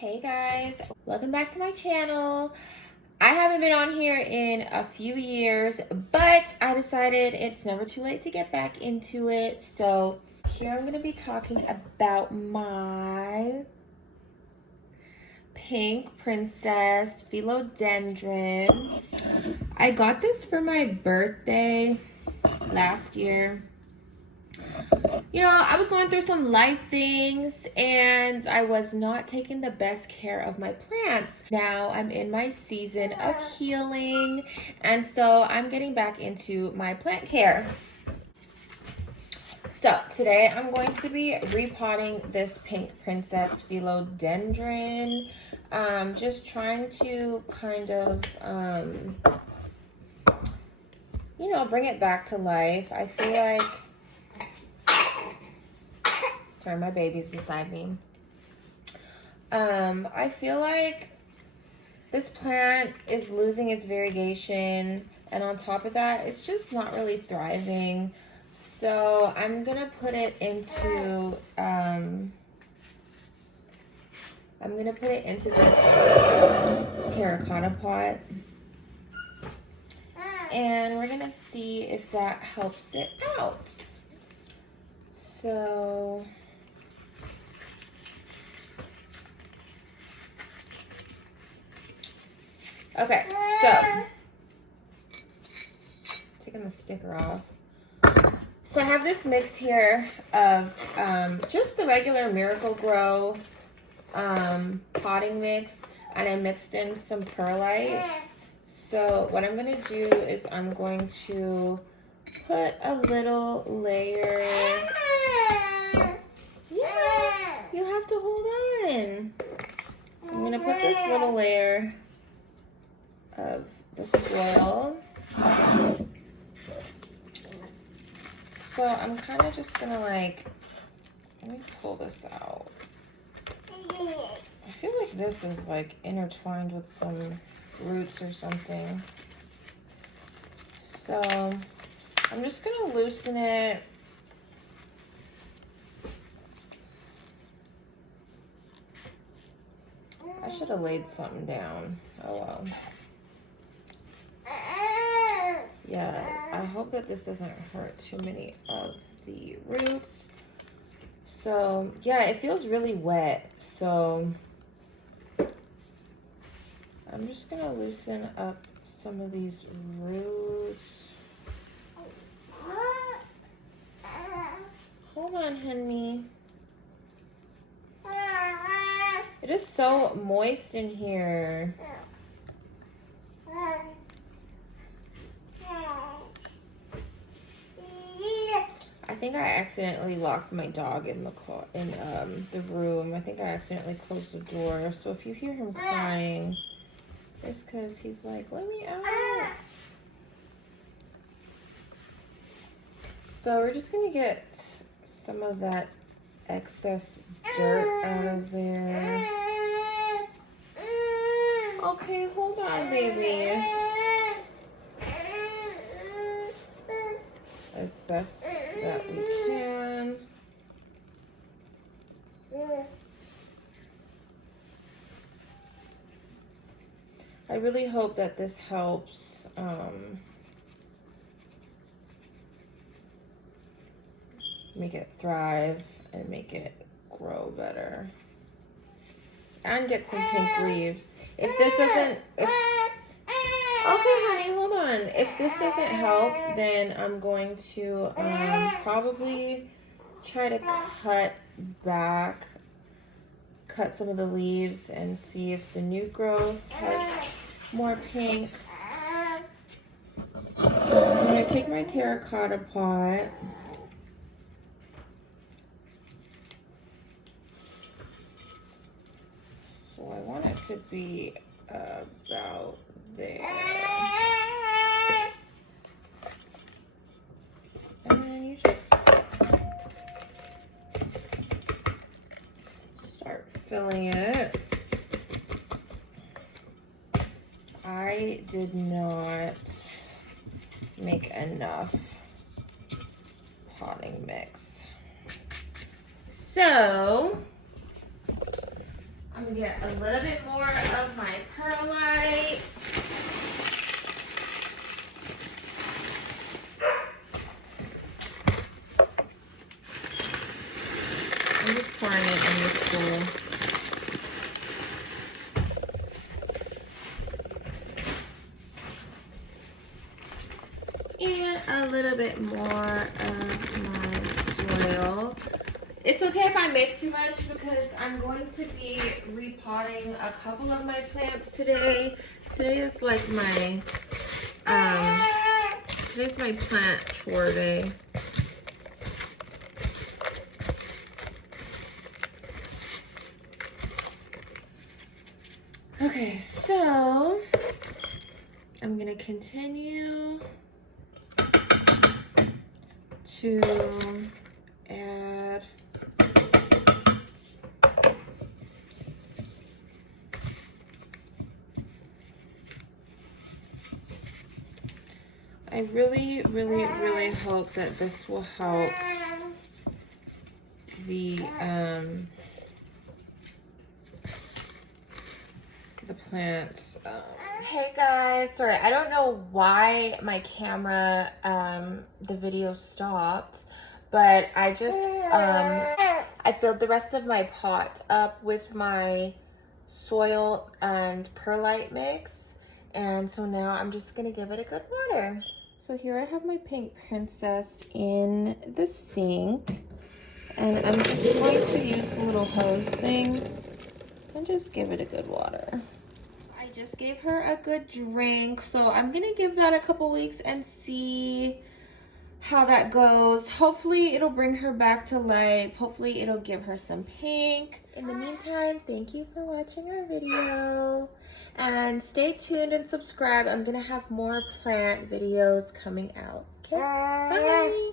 Hey guys, welcome back to my channel. I haven't been on here in a few years, but I decided it's never too late to get back into it. So here I'm going to be talking about my pink princess philodendron. I got this for my birthday last year. You know, I was going through some life things and I was not taking the best care of my plants. Now I'm in my season of healing, and so I'm getting back into my plant care. So today I'm going to be repotting this pink princess philodendron. Just trying to kind of, you know, bring it back to life. I feel like, sorry, my baby's beside me. I feel like this plant is losing its variegation, and on top of that, it's just not really thriving. So I'm gonna put it into this terracotta pot, and we're gonna see if that helps it out. So okay, so taking the sticker off. So I have this mix here of just the regular Miracle-Gro potting mix, and I mixed in some perlite. So what I'm going to do is I'm going to put a little layer. Yeah, you have to hold on. I'm going to put this little layer of the soil. So I'm kind of just gonna let me pull this out. I feel like this is like intertwined with some roots or something. So I'm just gonna loosen it. I should have laid something down. Oh well. Yeah, I hope that this doesn't hurt too many of the roots. So yeah, it feels really wet. So I'm just gonna loosen up some of these roots. Hold on, honey. It is so moist in here. I think I accidentally locked my dog in the car, in the room. I think I accidentally closed the door. So if you hear him crying, it's because he's like, let me out. So we're just gonna get some of that excess dirt out of there. Okay, hold on, baby. As best that we can. I really hope that this helps make it thrive and make it grow better. And get some pink leaves. If this doesn't, okay, honey, hold on. If this doesn't help, then I'm going to probably try to cut some of the leaves and see if the new growth has more pink. So I'm going to take my terracotta pot. So I want it to be about there. And then you just start filling it. I did not make enough potting mix. So I'm gonna get a little bit more of my perlite. I'm just pouring it in this bowl. And a little bit more of my soil. It's okay if I make too much because I'm going to be repotting a couple of my plants today. Today is like my today's my plant chore day. Okay, so I'm gonna continue to add I really hope that this will help the plants. Hey guys, sorry, I don't know why my camera, the video stopped, but I just, I filled the rest of my pot up with my soil and perlite mix, and so now I'm just gonna give it a good water. So here I have my pink princess in the sink, and I'm just going to use the little hose thing and just give it a good water. I just gave her a good drink, so I'm gonna give that a couple weeks and see how that goes. Hopefully it'll bring her back to life. Hopefully it'll give her some pink. In the meantime, thank you for watching our video. And stay tuned and subscribe. I'm gonna have more plant videos coming out. Okay, bye.